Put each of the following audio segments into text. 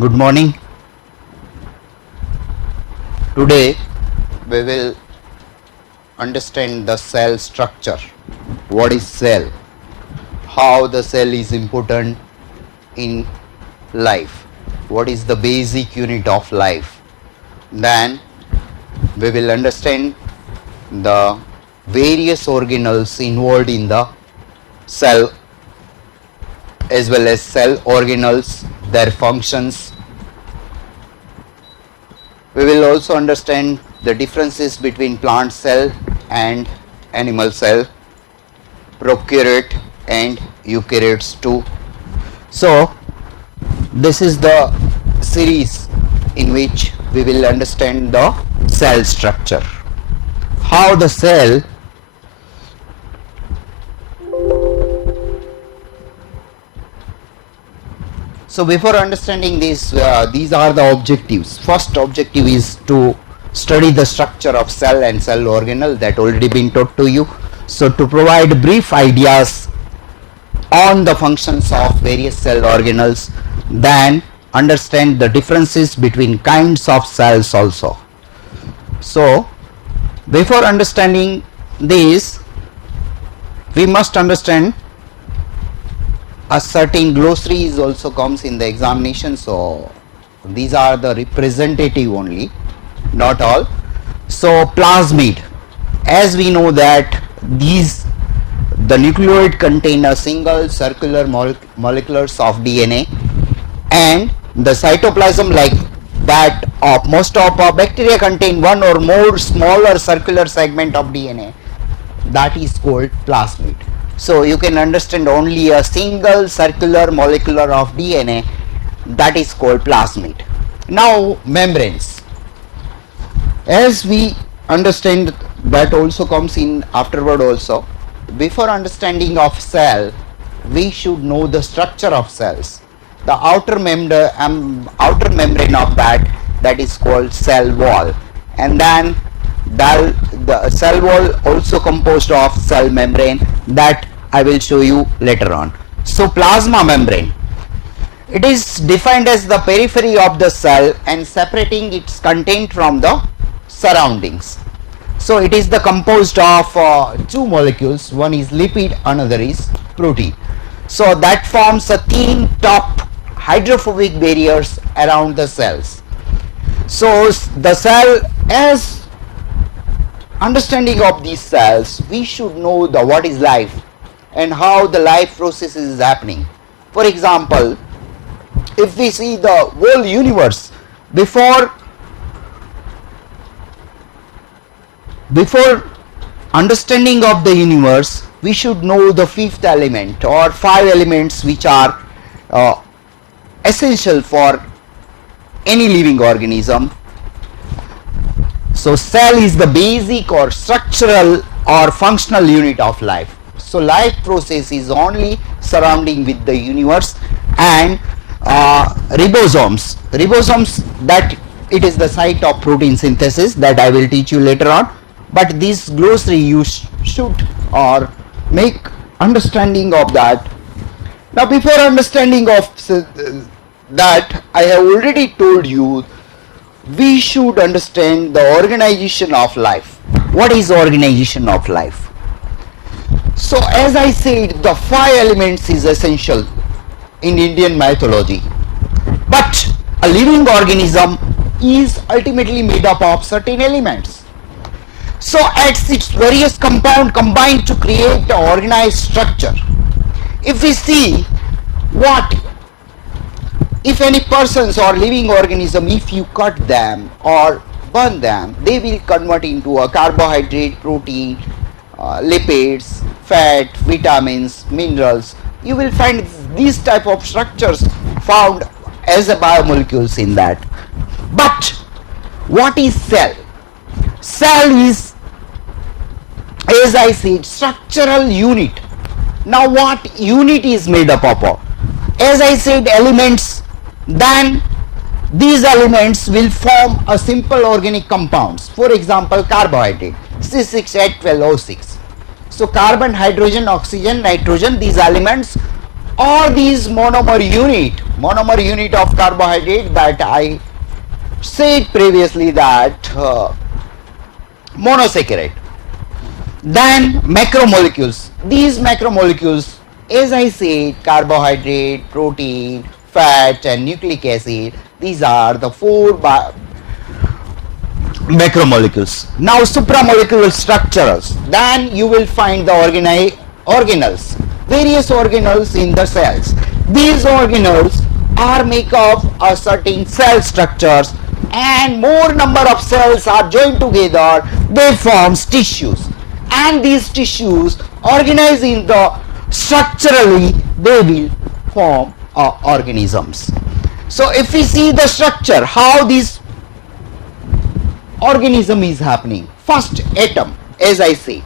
Good morning. Today we will understand the cell structure. What is cell? How the cell is important in life? What is the basic unit of life? Then we will understand the various organelles involved in the cell as well as cell organelles, their functions. We will also understand the differences between plant cell and animal cell, prokaryote and eukaryotes too. So this is the series in which we will understand the cell structure. How the cell So before understanding this, these are the objectives. First objective is to study the structure of cell and cell organelle that already been taught to you. So to provide brief ideas on the functions of various cell organelles, then understand the differences between kinds of cells also. So before understanding this, we must understand a certain glossary is also comes in the examination, so these are the representative only, not all. So plasmid, as we know that the nucleoid contain a single circular molecules of DNA, and the cytoplasm, like that of most of bacteria, contain one or more smaller circular segment of DNA, that is called plasmid. So you can understand only a single circular molecular of DNA, that is called plasmid. Now membranes, as we understand, that also comes in afterward also. Before understanding of cell, we should know the structure of cells. The outer membrane of that is called cell wall, and then the cell wall also composed of cell membrane, that I will show you later on. So plasma membrane, it is defined as the periphery of the cell and separating its content from the surroundings. So it is the composed of two molecules, one is lipid, another is protein. So that forms a thin top hydrophobic barriers around the cells. So the cell, as understanding of these cells, we should know the what is life and how the life process is happening. For example, if we see the whole universe, before understanding of the universe, we should know the fifth element or five elements which are essential for any living organism. So cell is the basic or structural or functional unit of life. So life process is only surrounding with the universe. And ribosomes, that it is the site of protein synthesis, that I will teach you later on. But this glossary you should or make understanding of that. Now before understanding of that, I have already told you we should understand the organization of life. What is organization of life? So as I said, the five elements is essential in Indian mythology, but a living organism is ultimately made up of certain elements. So as its various compounds combine to create an organized structure. If we see if any persons or living organism, if you cut them or burn them, they will convert into a carbohydrate, protein, lipids, fat, vitamins, minerals. You will find these type of structures found as a biomolecules in that. But what is cell? Cell is, as I said, structural unit. Now what unit is made up of? As I said, elements. Then these elements will form a simple organic compounds. For example, carbohydrate, C6H12O6. So carbon, hydrogen, oxygen, nitrogen, these elements or these monomer unit Monomer unit of carbohydrate, that I said previously, that monosaccharide. Then macromolecules. These macromolecules, as I said, carbohydrate, protein, fat and nucleic acid, these are the four macromolecules. Now supramolecular structures, then you will find the organelles, various organelles in the cells. These organelles are make up a certain cell structures, and more number of cells are joined together, they forms tissues, and these tissues organize in the structurally they will form organisms. So if we see the structure, how this organism is happening. First, atom, as I said,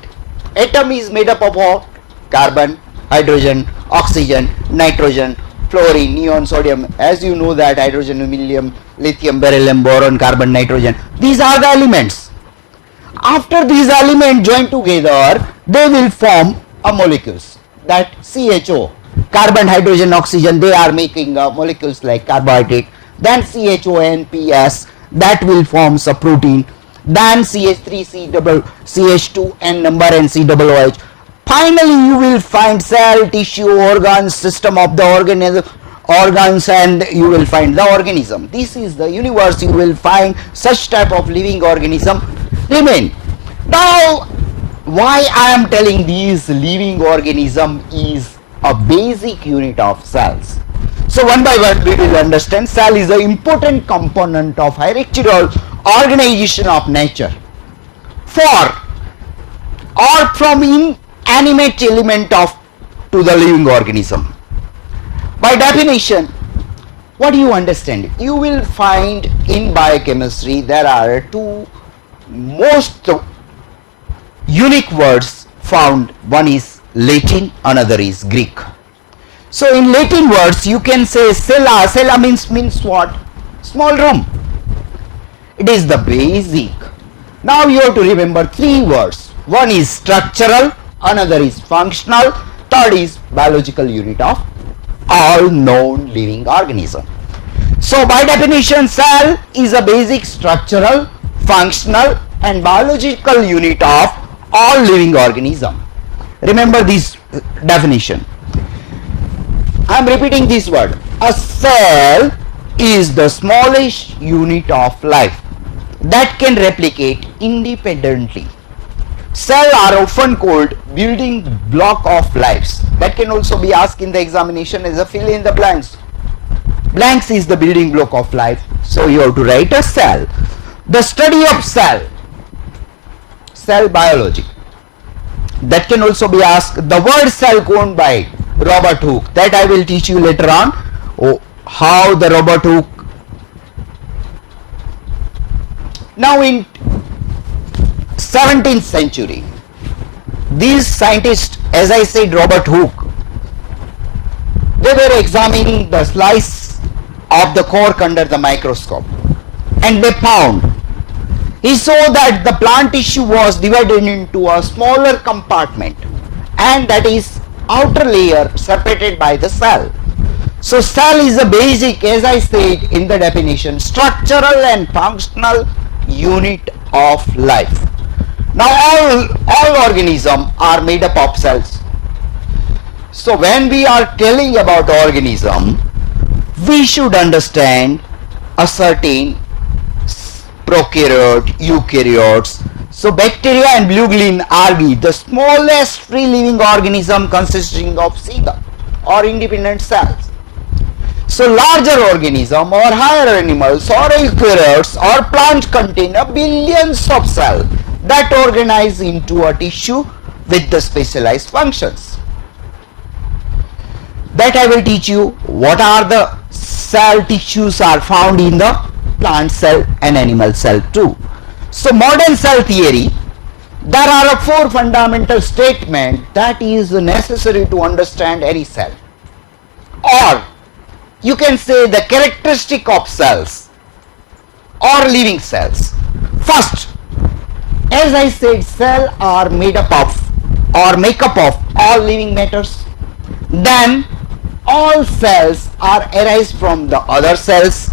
atom is made up of what? Carbon, hydrogen, oxygen, nitrogen, fluorine, neon, sodium. As you know that hydrogen, helium, lithium, beryllium, boron, carbon, nitrogen, these are the elements. After these elements join together, they will form a molecules, that CHO, carbon, hydrogen, oxygen, they are making molecules like carbohydrate. Then CHONPS, that will form a protein. Then CH3, CH2, N number and COOH. Finally, you will find cell, tissue, organs, system of the organs, and you will find the organism. This is the universe. You will find such type of living organism remain. Now, why I am telling these living organism is a basic unit of cells. So one by one we will understand cell is an important component of hierarchical organization of nature. For or from inanimate element of to the living organism. By definition, what do you understand? You will find in biochemistry there are two most unique words found. One is Latin, another is Greek. So in Latin words you can say cella. Cella means what? Small room. It is the basic. Now you have to remember three words. One is structural, another is functional, third is biological unit of all known living organism. So by definition, cell is a basic structural, functional and biological unit of all living organism. Remember this definition. I am repeating this word. A cell is the smallest unit of life that can replicate independently. Cells are often called building block of lives. That can also be asked in the examination as a fill in the blanks. Blanks is the building block of life. So you have to write a cell. The study of cell biology. That can also be asked. The word cell coined by Robert Hooke, that I will teach you later on. How the Robert Hooke. Now in 17th century, these scientists, as I said, Robert Hooke, they were examining the slice of the cork under the microscope, and they found, he saw that the plant tissue was divided into a smaller compartment, and that is outer layer separated by the cell. So cell is a basic, as I said in the definition, structural and functional unit of life. Now all organisms are made up of cells. So when we are telling about organism, we should understand a certain prokaryote, eukaryotes. So bacteria and blue green algae, the smallest free living organism consisting of single or independent cells. So larger organism or higher animals or eukaryotes or plants contain a billions of cells that organize into a tissue with the specialized functions. That I will teach you what are the cell tissues are found in the plant cell and animal cell too. So modern cell theory, there are four fundamental statements that is necessary to understand any cell, or you can say the characteristic of cells or living cells. First, as I said, cells are made up of or make up of all living matters. Then all cells are arised from the other cells.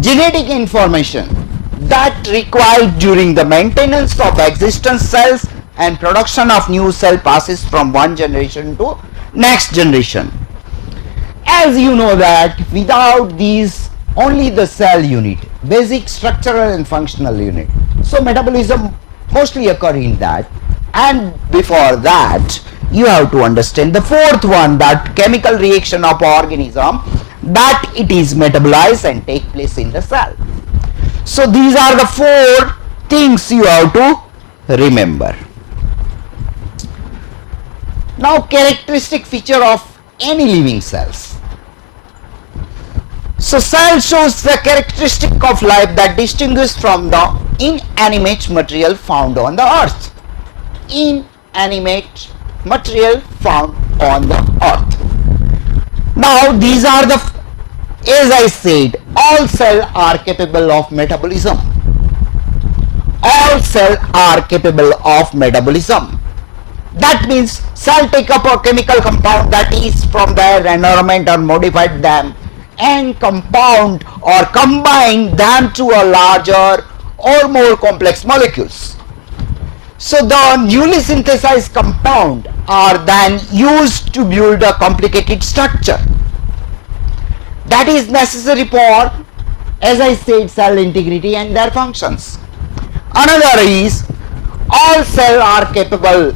Genetic information that required during the maintenance of existing cells and production of new cell passes from one generation to next generation. As you know that without these only the cell unit, basic structural and functional unit. So metabolism mostly occur in that, and before that you have to understand the fourth one, that chemical reaction of organism, that it is metabolized and take place in the cell. So these are the four things you have to remember. Now characteristic feature of any living cells. So cell shows the characteristic of life that distinguishes from the inanimate material found on the earth. Inanimate material found on the earth. Now these are the, as I said, all cells are capable of metabolism. All cells are capable of metabolism. That means cell take up a chemical compound that is from their environment or modified them and compound or combine them to a larger or more complex molecules. So the newly synthesized compound are then used to build a complicated structure that is necessary for, as I said, cell integrity and their functions. Another is all cells are capable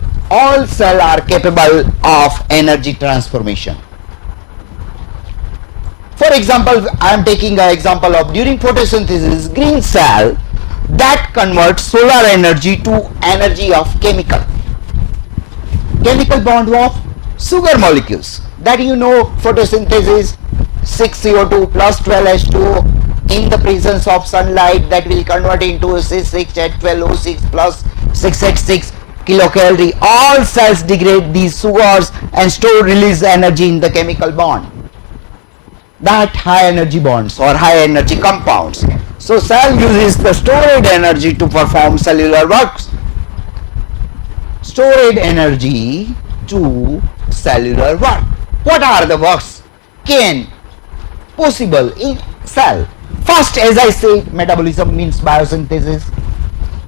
of energy transformation. For example, I am taking an example of during photosynthesis, green cell that converts solar energy to energy of chemical bond of sugar molecules. That you know, photosynthesis 6CO2 plus 12H2 in the presence of sunlight that will convert into C6H12O6 plus 6H6 kilocalorie. All cells degrade these sugars and store release energy in the chemical bond. That high energy bonds or high energy compounds. So cell uses the stored energy to perform cellular works. Stored energy to cellular work. What are the works can possible in cell? First, as I said, metabolism means biosynthesis,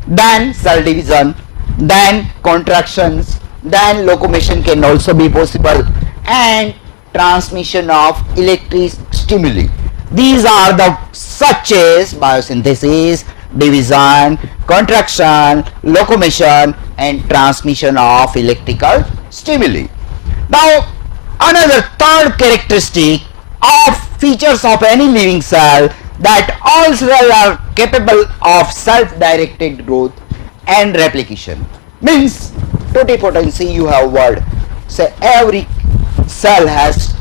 then cell division, then contractions, then locomotion can also be possible, and transmission of electric stimuli. These are the such as biosynthesis, division, contraction, locomotion, and transmission of electrical stimuli. Now another third characteristic of features of any living cell, that all cells are capable of self-directed growth and replication. Means totipotency, you have word. Say every cell has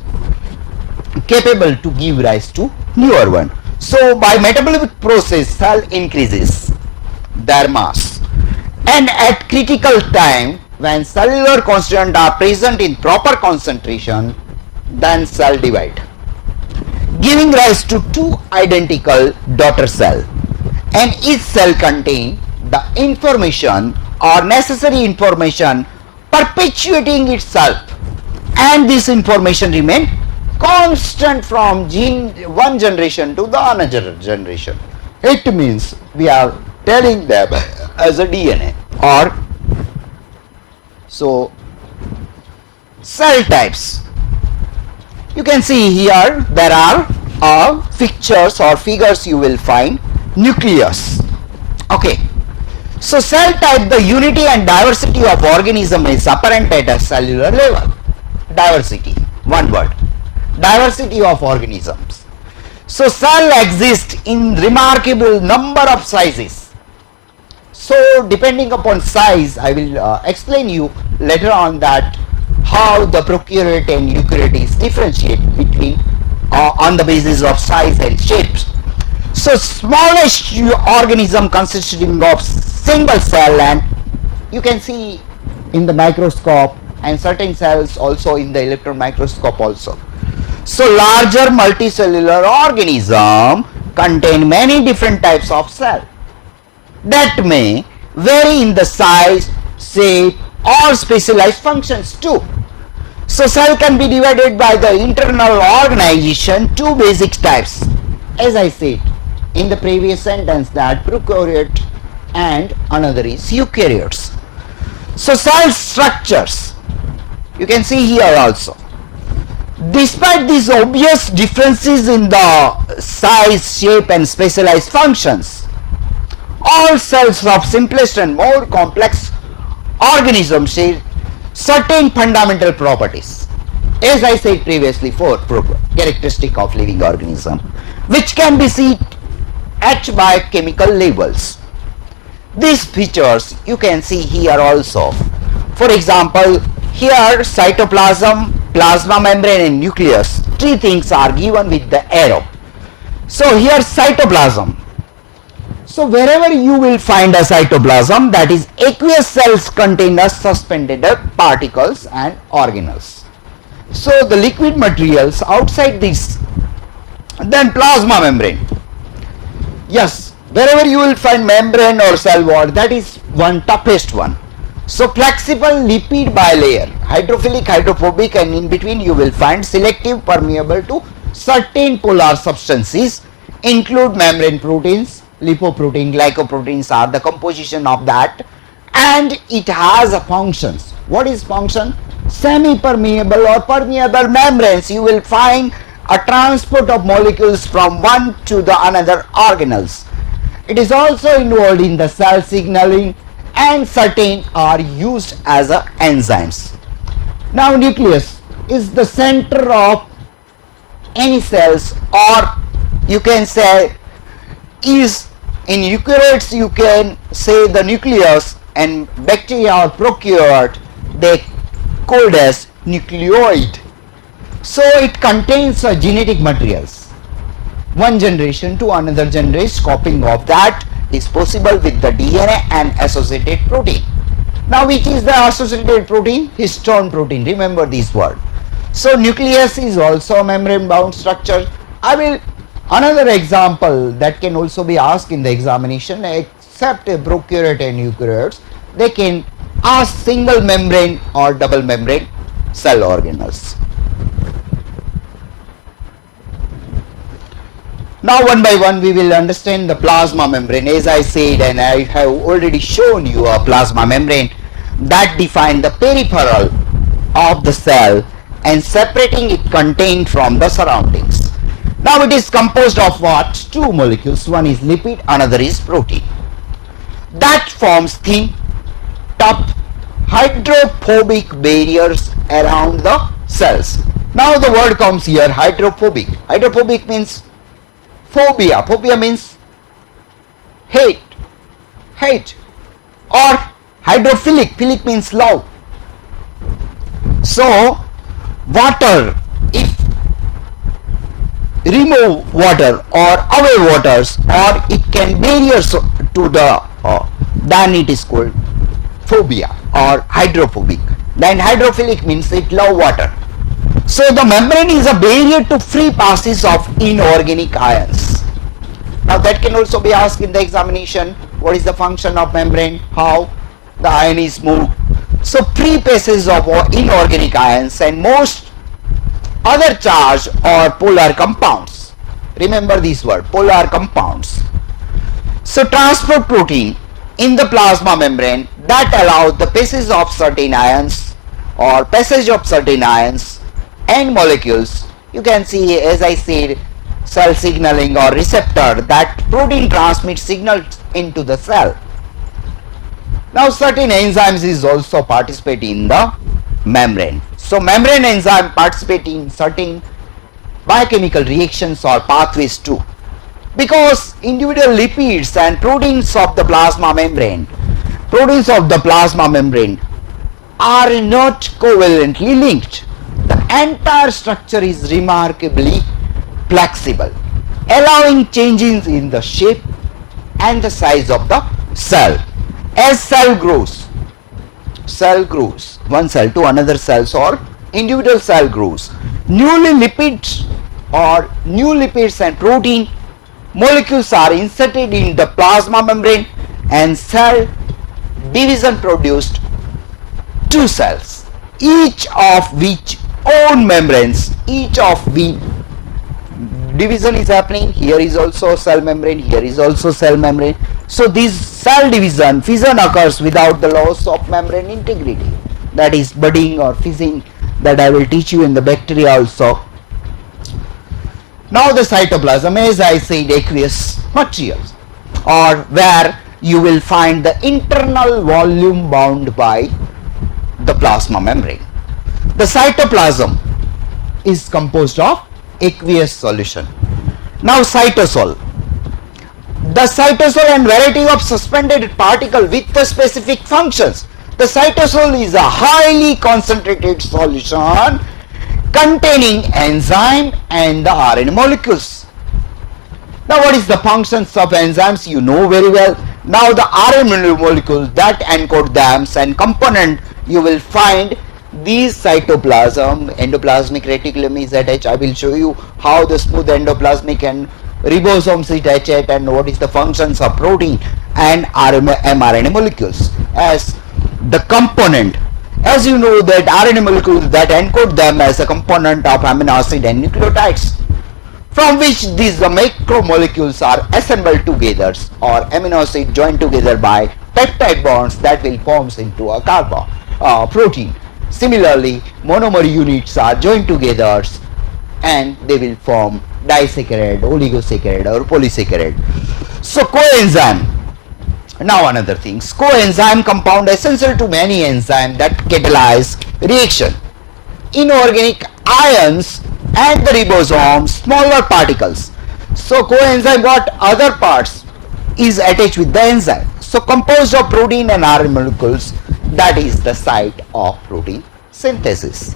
capable to give rise to newer one. So by metabolic process, cell increases their mass, and at critical time when cellular constituents are present in proper concentration, then cell divide, giving rise to two identical daughter cells, and each cell contain the information or necessary information perpetuating itself, and this information remain constant from one generation to the another generation. It means we are telling them as a DNA. Or so cell types, you can see here there are pictures or figures you will find. Nucleus. Okay, so cell type, the unity and diversity of organism is apparent at a cellular level. Diversity, one word, diversity of organisms. So cell exists in remarkable number of sizes. So depending upon size, I will explain you later on that how the prokaryote and eukaryote is differentiate between on the basis of size and shapes. So smallest organism consisting of single cell, and you can see in the microscope, and certain cells also in the electron microscope also. So larger multicellular organism contain many different types of cell that may vary in the size, shape, or specialized functions too. So cell can be divided by the internal organization, two basic types. As I said in the previous sentence, that prokaryote and another is eukaryotes. So cell structures, you can see here also. Despite these obvious differences in the size, shape and specialized functions, all cells of simplest and more complex organisms share certain fundamental properties, as I said previously, four characteristic of living organism, which can be seen at by chemical labels. These features you can see here also. For example, here cytoplasm, plasma membrane and nucleus, three things are given with the arrow. So here cytoplasm. So wherever you will find a cytoplasm, that is aqueous cells contain a suspended particles and organelles. So the liquid materials outside this. Then plasma membrane. Yes, wherever you will find membrane or cell wall, that is one toughest one. So flexible lipid bilayer, hydrophilic, hydrophobic, and in between you will find selective, permeable to certain polar substances, include membrane proteins, lipoprotein, glycoproteins are the composition of that, and it has a functions. What is function? Semi-permeable or permeable membranes. You will find a transport of molecules from one to the another organelles. It is also involved in the cell signaling, and certain are used as enzymes. Now nucleus is the center of any cells, or you can say is in eukaryotes you can say the nucleus, and bacteria or prokaryote they called as nucleoid. So it contains genetic materials. One generation to another generation, copying of that is possible with the DNA and associated protein. Now which is the associated protein? Histone protein. Remember this word. So nucleus is also a membrane bound structure. I will another example that can also be asked in the examination, except prokaryote and eukaryotes, they can ask single membrane or double membrane cell organelles. Now one by one we will understand the plasma membrane. As I said, and I have already shown you a plasma membrane that define the peripheral of the cell and separating it contained from the surroundings. Now it is composed of what? Two molecules. One is lipid, another is protein. That forms thin, tough, hydrophobic barriers around the cells. Now the word comes here, hydrophobic. Hydrophobic means phobia. Phobia means hate, or hydrophilic. Philic means love. So water, if remove water or away waters, or it can barriers to the then it is called phobia or hydrophobic. Then hydrophilic means it love water. So the membrane is a barrier to free passes of inorganic ions. Now that can also be asked in the examination. What is the function of membrane? How the ion is moved? So free passes of inorganic ions and most other charge or polar compounds. Remember this word, polar compounds. So transport protein in the plasma membrane that allow the passage of certain ions or passage of certain ions and molecules. You can see, as I said, cell signaling or receptor, that protein transmits signals into the cell. Now certain enzymes is also participate in the membrane. So membrane enzyme participate in certain biochemical reactions or pathways too. Because individual lipids and proteins of the plasma membrane are not covalently linked. The entire structure is remarkably flexible, allowing changes in the shape and the size of the cell. As cell grows, one cell to another cells or individual cell grows, new lipids and protein molecules are inserted in the plasma membrane, and cell division produced two cells, each of which own membranes. Each of the division is happening. Here is also cell membrane, here is also cell membrane. So this cell division, fission occurs without the loss of membrane integrity. That is budding or fizzing, that I will teach you in the bacteria also. Now the cytoplasm, as I said, aqueous materials, or where you will find the internal volume bound by the plasma membrane. The cytoplasm is composed of aqueous solution. Now cytosol. The cytosol and variety of suspended particle with the specific functions. The cytosol is a highly concentrated solution containing enzyme and the RNA molecules. Now what is the functions of enzymes? You know very well. Now the RNA molecules that encode them and component, you will find these cytoplasm, endoplasmic reticulum is attached. I will show you how the smooth endoplasmic and ribosomes is attached and what is the functions of protein and mRNA molecules as the component. As you know that RNA molecules that encode them as a component of amino acid and nucleotides, from which these macromolecules are assembled together, or amino acid joined together by peptide bonds that will forms into a protein. Similarly, monomer units are joined together and they will form disaccharide, oligosaccharide or polysaccharide. So coenzyme. Now another thing, coenzyme compound essential to many enzymes that catalyze reaction. Inorganic ions and the ribosomes, smaller particles. So coenzyme got other parts is attached with the enzyme. So composed of protein and RNA molecules, that is the site of protein synthesis.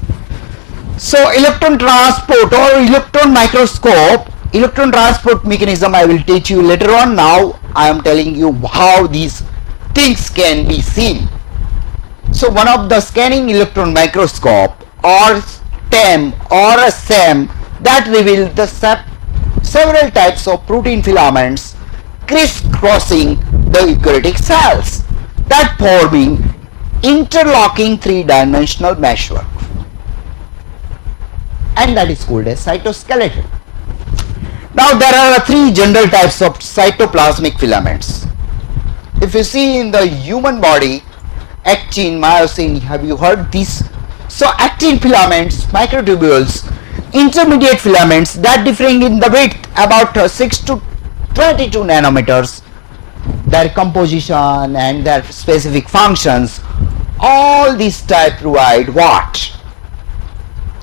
So electron transport or electron microscope, electron transport mechanism I will teach you later on. Now I am telling you how these things can be seen. So one of the scanning electron microscope or STEM or a SEM that reveal the several types of protein filaments crisscrossing the eukaryotic cells that forming interlocking three-dimensional meshwork, and that is called as cytoskeleton. Now there are three general types of cytoplasmic filaments. If you see in the human body, actin, myosin, have you heard this? So actin filaments, microtubules, intermediate filaments that differing in the width about 6 to 22 nanometers, their composition and their specific functions, all these type provide what?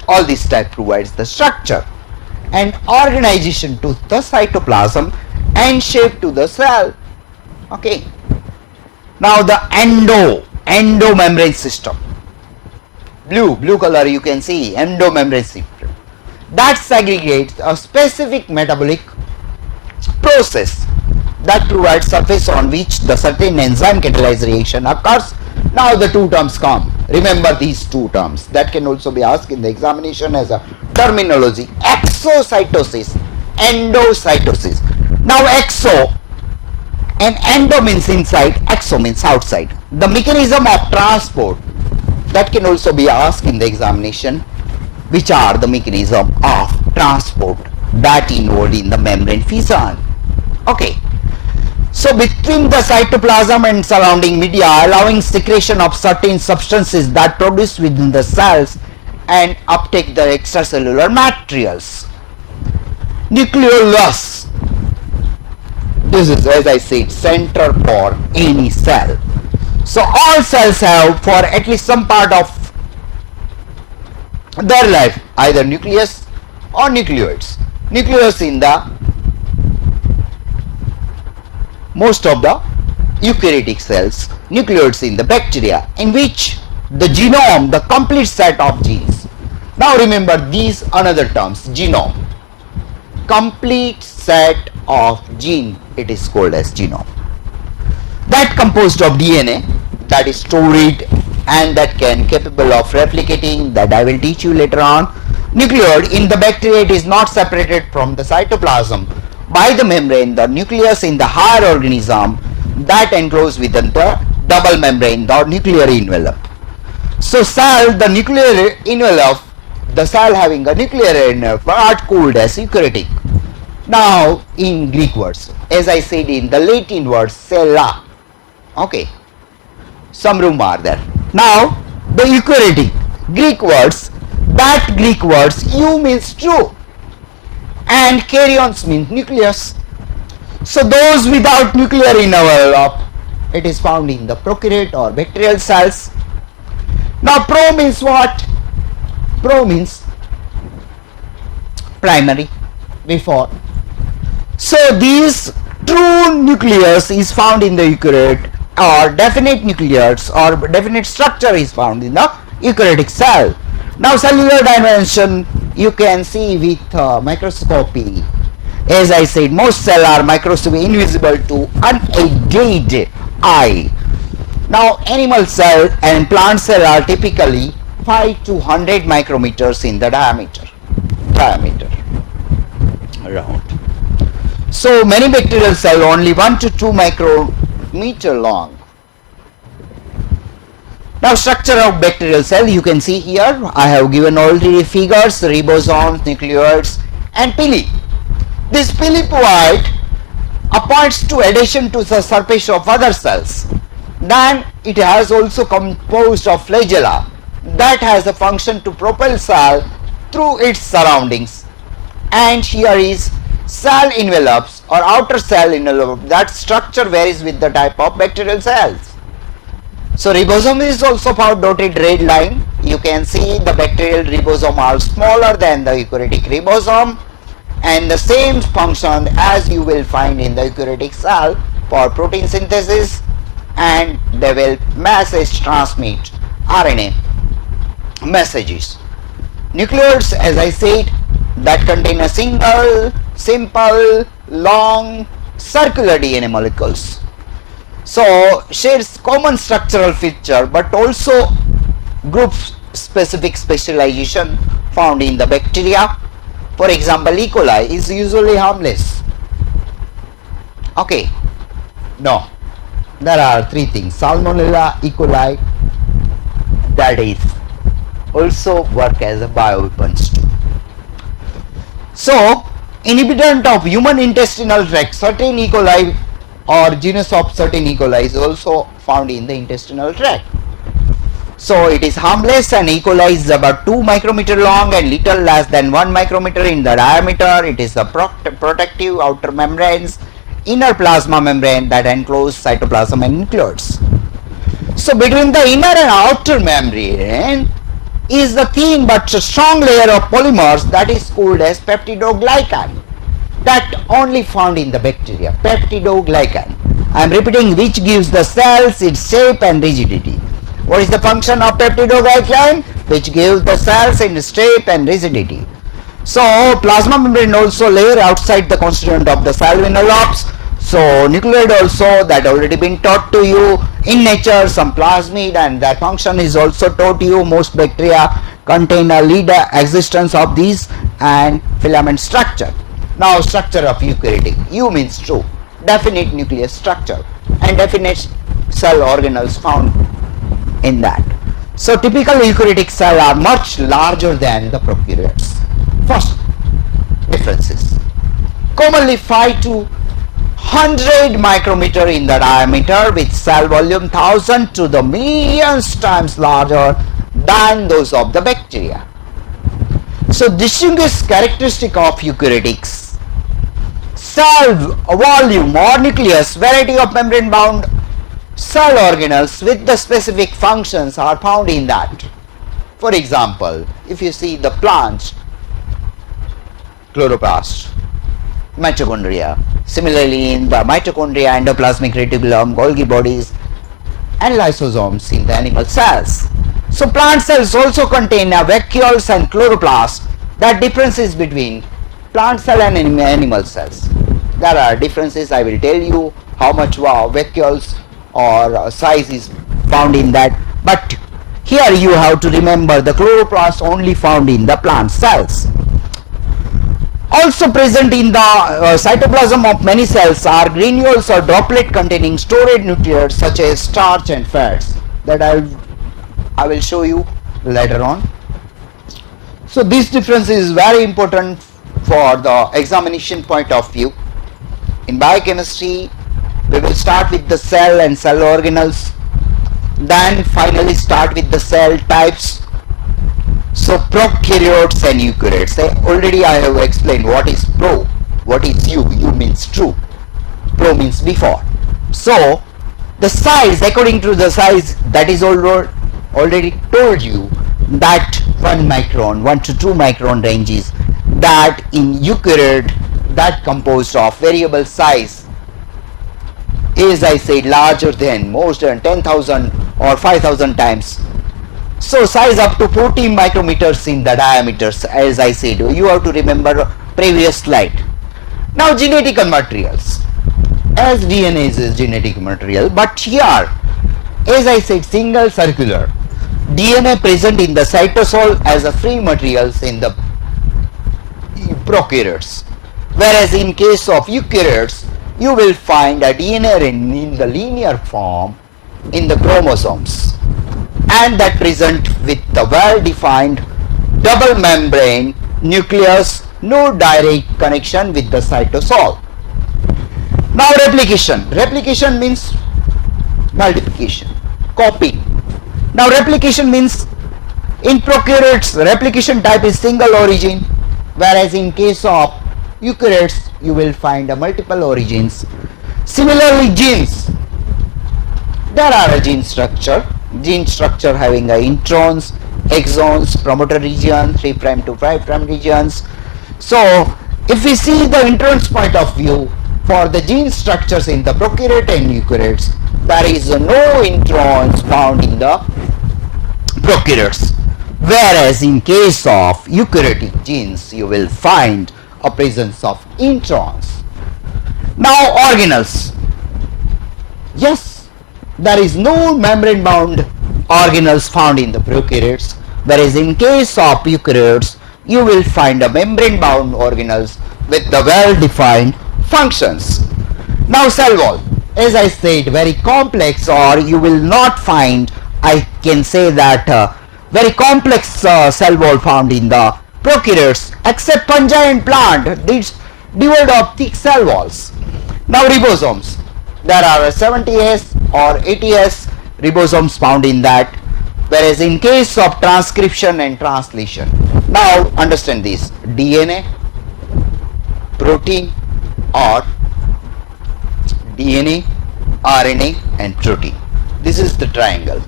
All this type provides the structure and organization to the cytoplasm and shape to the cell. Okay. Now the endomembrane system. Blue color you can see, endomembrane system. That segregates a specific metabolic process that provides surface on which the certain enzyme catalyzed reaction occurs. Now the two terms come. Remember these two terms that can also be asked in the examination as a terminology. Exocytosis, endocytosis. Now exo and endo means inside, exo means outside. The mechanism of transport that can also be asked in the examination. Which are the mechanism of transport that involved in the membrane fission. Okay. So between the cytoplasm and surrounding media, allowing secretion of certain substances that produce within the cells and uptake the extracellular materials. Nucleolus. This is, as I said, center for any cell. So all cells have for at least some part of their life either nucleus or nucleoids. Nucleus in the most of the eukaryotic cells, nucleoids in the bacteria, in which the genome, the complete set of genes. Now remember these another terms, genome, complete set of gene, it is called as genome. That composed of DNA that is stored and that can capable of replicating, that I will teach you later on. Nucleoid in the bacteria, it is not separated from the cytoplasm by the membrane, the nucleus in the higher organism that enclosed within the double membrane, the nuclear envelope. So cell, the nuclear envelope the cell having a nuclear end part called as eukaryotic. Now in Greek words, as I said in the Latin word cella, okay, some room are there. Now the eukaryotic Greek words, that Greek words eu means true and karyons means nucleus. So those without nuclear envelope, it is found in the prokaryote or bacterial cells. Now pro means what? Pro means primary, before. So these true nucleus is found in the eukaryote, or definite nucleus or definite structure is found in the eukaryotic cell. Now cellular dimension you can see with microscopy. As I said, most cells are microscopically invisible to unaided eye. Now animal cell and plant cell are typically 5 to 100 micrometers in the diameter around. So many bacterial cell only 1 to 2 micrometer long. Now structure of bacterial cell you can see here. I have given already figures, ribosomes, nucleoids and pili. This pili provide points to adhesion to the surface of other cells. Then it has also composed of flagella that has a function to propel cell through its surroundings. And here is cell envelopes or outer cell envelope. That structure varies with the type of bacterial cells. So ribosome is also found dotted red line. You can see the bacterial ribosome are smaller than the eukaryotic ribosome and the same function as you will find in the eukaryotic cell for protein synthesis, and they will message transmit RNA messages. Nucleoids, as I said, that contain a single, simple, long, circular DNA molecules. So shares common structural feature but also group specific specialization found in the bacteria. For example, E. coli is usually harmless. Okay, no, there are three things: Salmonella, E. coli, that is also work as a bioweapons too. So inhibitant of human intestinal tract, certain E. coli or genus of certain E. coli is also found in the intestinal tract. So it is harmless, and E. coli is about 2 micrometer long and little less than 1 micrometer in the diameter. It is the protective outer membranes, inner plasma membrane that enclose cytoplasm and nucleoids. So between the inner and outer membrane is the thin but strong layer of polymers that is called as peptidoglycan, that only found in the bacteria. Peptidoglycan, I am repeating, which gives the cells its shape and rigidity. What is the function of peptidoglycan? Which gives the cells its shape and rigidity. So plasma membrane also layer outside the constituent of the cell envelopes. So nucleoid also, that already been taught to you in nature, some plasmid, and their function is also taught you. Most bacteria contain a lead existence of these and filament structure. Now structure of eukaryotic. U means true, definite nucleus structure and definite cell organelles found in that. So typical eukaryotic cell are much larger than the prokaryotes. First differences: commonly 5 to 100 micrometer in the diameter, with cell volume 1000 to the millions times larger than those of the bacteria. So distinguished characteristic of eukaryotics: cell volume or nucleus, variety of membrane bound cell organelles with the specific functions are found in that. For example, if you see the plants, chloroplast, mitochondria. Similarly, in the mitochondria, endoplasmic reticulum, Golgi bodies, and lysosomes in the animal cells. So plant cells also contain vacuoles and chloroplasts. That difference is between plant cell and animal cells. There are differences. I will tell you how much vacuoles or size is found in that. But here you have to remember the chloroplasts only found in the plant cells. Also present in the cytoplasm of many cells are granules or droplet containing stored nutrients such as starch and fats, that I will show you later on. So this difference is very important for the examination point of view. In biochemistry, we will start with the cell and cell organelles, then finally start with the cell types. So prokaryotes and eukaryotes. Already I have explained what is pro, what is u. U means true, pro means before. So the size, according to the size, that is already told you that 1 micron, 1 to 2 micron ranges, that in eukaryote that composed of variable size is, I said, larger than more than 10,000 or 5,000 times. So size up to 40 micrometers in the diameters, as I said. You have to remember previous slide. Now genetical materials. As DNA is a genetic material, but here, as I said, single circular. DNA present in the cytosol as a free materials in the prokaryotes. Whereas in case of eukaryotes, you will find a DNA in the linear form in the chromosomes, and that present with the well-defined double membrane nucleus, no direct connection with the cytosol. Now replication. Replication means multiplication, copying. Now replication means in prokaryotes, replication type is single origin, whereas in case of eukaryotes, you will find a multiple origins. Similarly, genes. There are a gene structure having a introns, exons, promoter region, 3' to 5' regions. So if we see the introns point of view for the gene structures in the prokaryote and eukaryotes, there is no introns found in the prokaryotes, whereas in case of eukaryotic genes you will find a presence of introns. Now organelles. Yes, there is no membrane bound organelles found in the prokaryotes, whereas in case of eukaryotes you will find a membrane bound organelles with the well defined functions. Now cell wall, as I said, very complex, or you will not find, I can say that very complex cell wall found in the prokaryotes, except fungi and plant, these devoid of thick cell walls. Now ribosomes, there are 70s or 80s ribosomes found in that, whereas in case of transcription and translation, now understand this: DNA, protein, or DNA, RNA and protein. This is the triangle.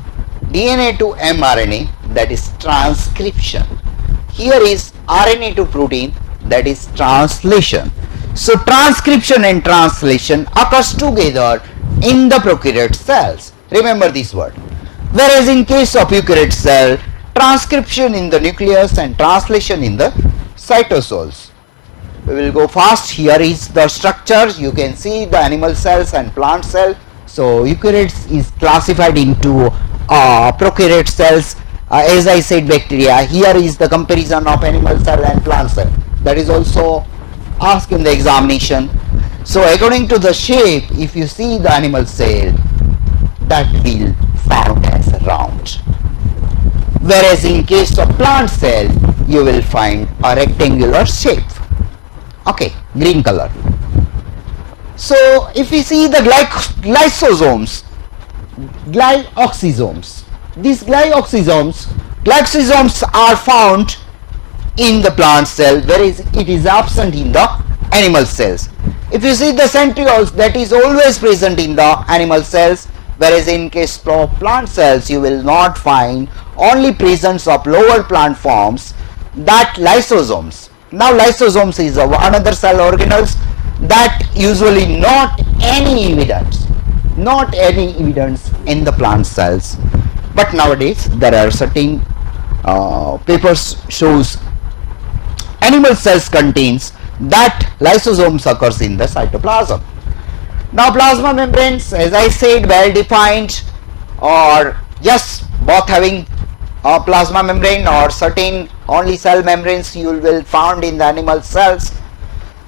DNA to mRNA, that is transcription. Here is RNA to protein, that is translation. So transcription and translation occurs together in the prokaryote cells. Remember this word. Whereas in case of eukaryote cell, transcription in the nucleus and translation in the cytosols. We will go fast. Here is the structure. You can see the animal cells and plant cell. So eukaryotes is classified into prokaryote cells. As I said, bacteria. Here is the comparison of animal cell and plant cell. That is also asked in the examination. So according to the shape, if you see the animal cell, that will found as round. Whereas in case of plant cell, you will find a rectangular shape. Okay, green color. So if we see the lysosomes, glyoxysomes, these glycosomes are found in the plant cell, whereas it is absent in the animal cells. If you see the centrioles, that is always present in the animal cells, whereas in case of plant cells you will not find, only presence of lower plant forms, that lysosomes. Now lysosomes is another cell organelles that usually not any evidence in the plant cells, but nowadays there are certain papers shows animal cells contains that lysosomes occurs in the cytoplasm. Now plasma membranes, as I said, well defined, or yes, both having plasma membrane or certain only cell membranes you will found in the animal cells,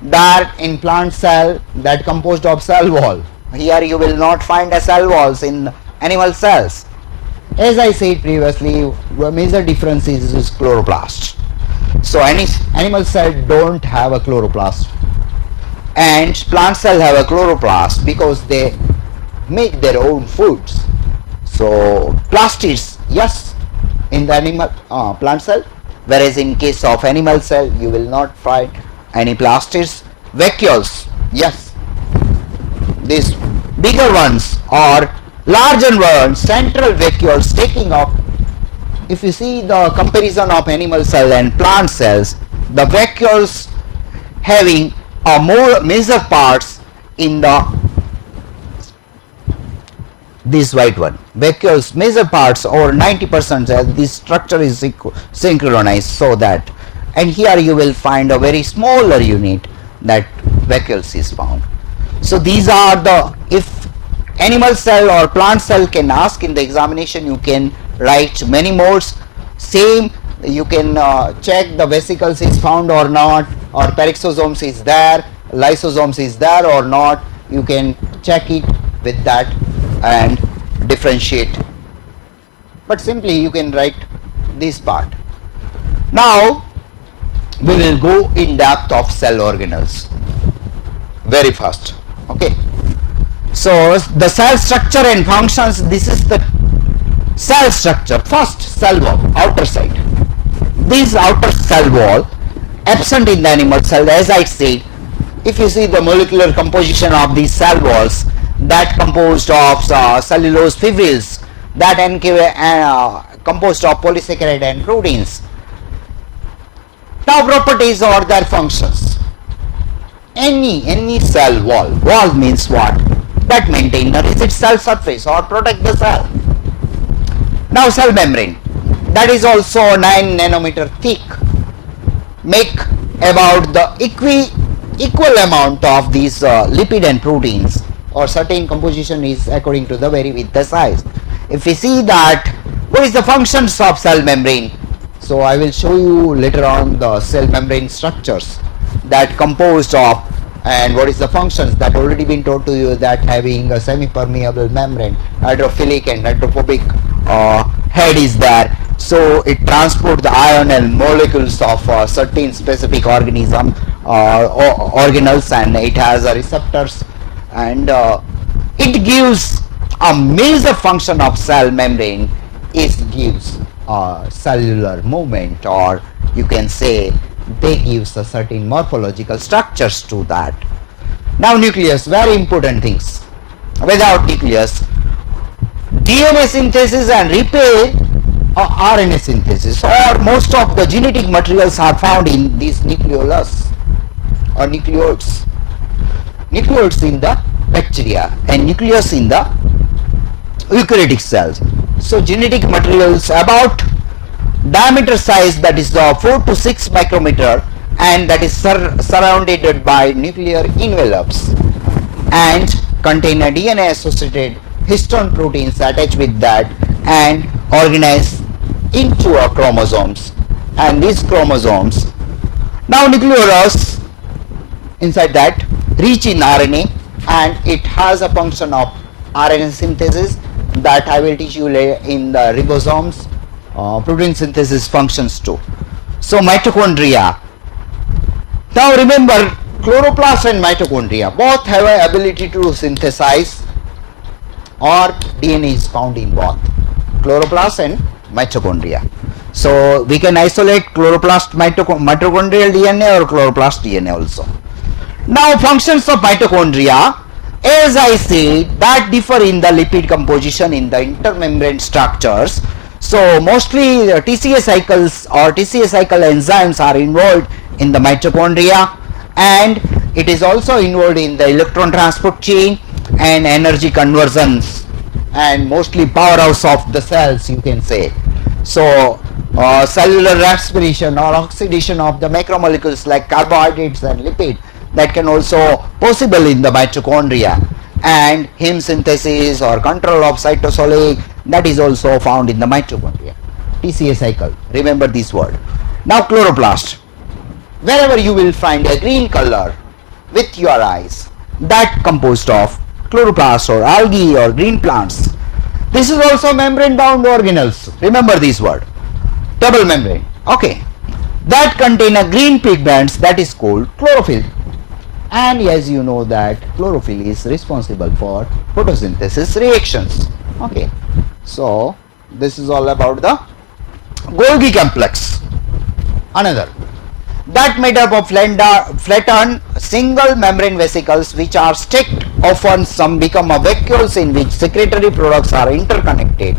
that in plant cell that composed of cell wall. Here you will not find a cell walls in animal cells. As I said previously, major difference is chloroplast. So any animal cell don't have a chloroplast, and plant cell have a chloroplast because they make their own foods. So plastids, yes, in the animal plant cell, whereas in case of animal cell you will not find any plastids. Vacuoles, yes, these bigger ones or larger ones, central vacuoles taking up. If you see the comparison of animal cell and plant cells, the vacuoles having a more major parts in the this white one. Vacuoles major parts or 90% this structure is synchronized, so that, and here you will find a very smaller unit that vacuoles is found. So these are the, if animal cell or plant cell can ask in the examination, you can write many modes. Same, you can check the vesicles is found or not, or peroxisomes is there, lysosomes is there or not. You can check it with that and differentiate, but simply you can write this part. Now we will go in depth of cell organelles very fast. Okay, so the cell structure and functions. This is the cell structure. First, cell wall, outer side. This outer cell wall absent in the animal cell. As I said, if you see the molecular composition of these cell walls, that composed of cellulose fibrils, that composed of polysaccharide and proteins. Now properties or their functions. Any cell wall means what? That maintain the rigid cell surface or protect the cell. Now cell membrane, that is also 9 nanometer thick, make about the equal amount of these lipid and proteins, or certain composition is according to the vary with the size. If we see that, what is the functions of cell membrane? So I will show you later on the cell membrane structures that composed of, and what is the functions that already been taught to you, that having a semi-permeable membrane, hydrophilic and hydrophobic head is there. So it transports the ion and molecules of certain specific organism organelles, and it has receptors, and it gives a major function of cell membrane is gives cellular movement, or you can say they gives a certain morphological structures to that. Now nucleus, very important things. Without nucleus, DNA synthesis and repair or RNA synthesis, or most of the genetic materials are found in these nucleolus or nucleoids. Nucleoids in the bacteria and nucleus in the eukaryotic cells. So genetic materials about diameter size, that is 4 to 6 micrometer, and that is surrounded by nuclear envelopes, and contain a DNA associated histone proteins attached with that and organized into a chromosomes, and these chromosomes, now nucleolus inside that rich in RNA, and it has a function of RNA synthesis that I will teach you later in the ribosomes. Protein synthesis functions too. So mitochondria. Now remember, chloroplast and mitochondria both have an ability to synthesize, or DNA is found in both chloroplast and mitochondria. So we can isolate chloroplast mitochondrial DNA or chloroplast DNA also. Now functions of mitochondria, as I said, that differ in the lipid composition in the intermembrane structures. So mostly TCA cycles or TCA cycle enzymes are involved in the mitochondria, and it is also involved in the electron transport chain and energy conversions, and mostly powerhouse of the cells, you can say. So cellular respiration or oxidation of the macromolecules like carbohydrates and lipid, that can also possible in the mitochondria, and heme synthesis or control of cytosolic, that is also found in the mitochondria. TCA cycle, remember this word. Now chloroplast, wherever you will find a green color with your eyes, that composed of chloroplast or algae or green plants. This is also membrane bound organelles, remember this word, double membrane. Okay, that contain a green pigments that is called chlorophyll. And as you know that chlorophyll is responsible for photosynthesis reactions. Okay, so this is all about the Golgi complex. Another that made up of flattened single membrane vesicles which are stacked. Often some become a vacuoles in which secretory products are interconnected.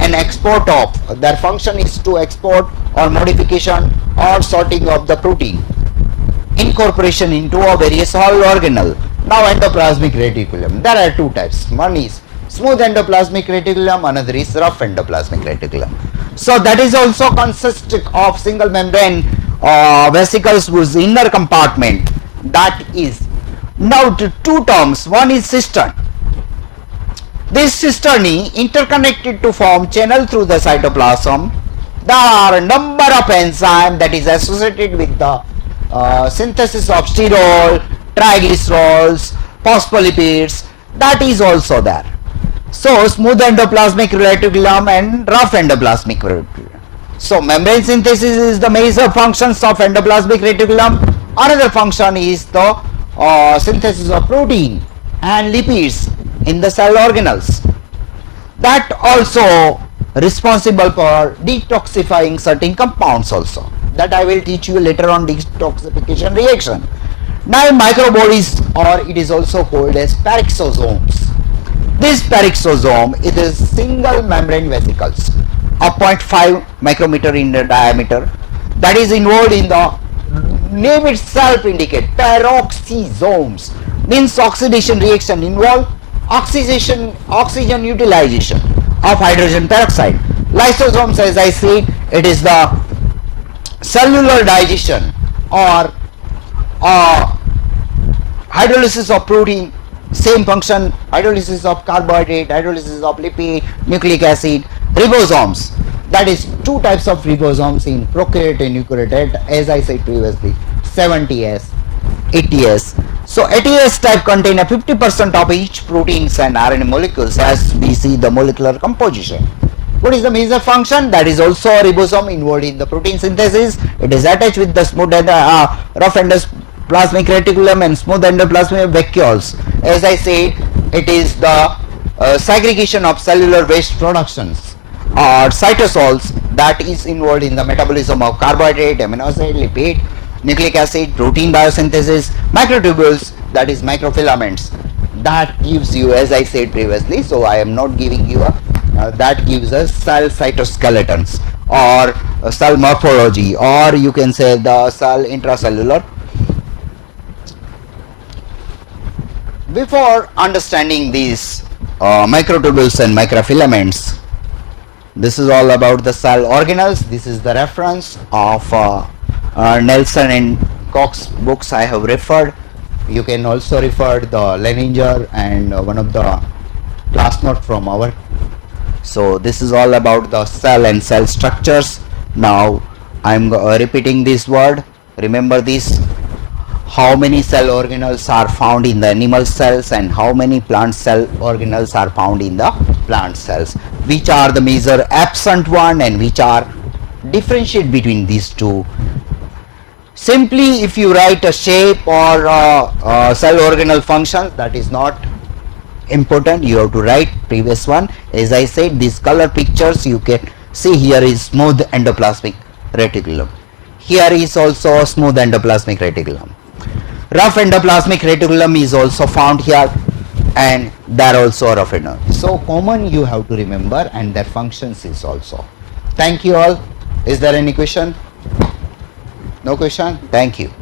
An export of their function is to export or modification or sorting of the protein, incorporation into a various whole organelle. Now endoplasmic reticulum. There are two types. One is smooth endoplasmic reticulum, another is rough endoplasmic reticulum. So that is also consists of single membrane vesicles whose inner compartment, that is now two terms. One is cistern. This cisternae interconnected to form channel through the cytoplasm. There are a number of enzymes that is associated with the synthesis of sterol, triglycerols, phospholipids, that is also there. So smooth endoplasmic reticulum and rough endoplasmic reticulum. So membrane synthesis is the major functions of endoplasmic reticulum. Another function is the synthesis of protein and lipids in the cell organelles. That also responsible for detoxifying certain compounds also. That I will teach you later on, detoxification reaction. Now microbodies, or it is also called as peroxisomes. This peroxisome, it is single membrane vesicles of 0.5 micrometer in the diameter that is involved in the name itself indicate peroxisomes, means oxidation reaction involve oxygen utilization of hydrogen peroxide. Lysosomes, as I said, it is the cellular digestion or hydrolysis of protein, same function, hydrolysis of carbohydrate, hydrolysis of lipid, nucleic acid. Ribosomes, that is two types of ribosomes in prokaryote and eukaryote, as I said previously, 70S, 80S. So 80S type contain a 50% of each proteins and RNA molecules as we see the molecular composition. What is the major function? That is also a ribosome involved in the protein synthesis. It is attached with the smooth and rough endoplasmic reticulum and smooth endoplasmic vacuoles. As I said, it is the segregation of cellular waste productions or cytosols that is involved in the metabolism of carbohydrate, amino acid, lipid, nucleic acid, protein biosynthesis, microtubules, that is microfilaments. That gives you, as I said previously, so I am not giving you a that gives us cell cytoskeletons or cell morphology, or you can say the cell intracellular. Before understanding these microtubules and microfilaments, this is all about the cell organelles. This is the reference of Nelson and Cox books I have referred. You can also refer the Leninger and one of the class note from our. So this is all about the cell and cell structures. Now I am repeating this word. Remember this. How many cell organelles are found in the animal cells and how many plant cell organelles are found in the plant cells? Which are the major absent one and which are differentiate between these two? Simply if you write a shape or cell organelle function, that is not important. You have to write previous one. As I said, these color pictures you can see, here is smooth endoplasmic reticulum. Here is also a smooth endoplasmic reticulum. Rough endoplasmic reticulum is also found here, and there also rough endoplasmic. So common you have to remember, and their functions is also. Thank you all. Is there any question? No question? Thank you.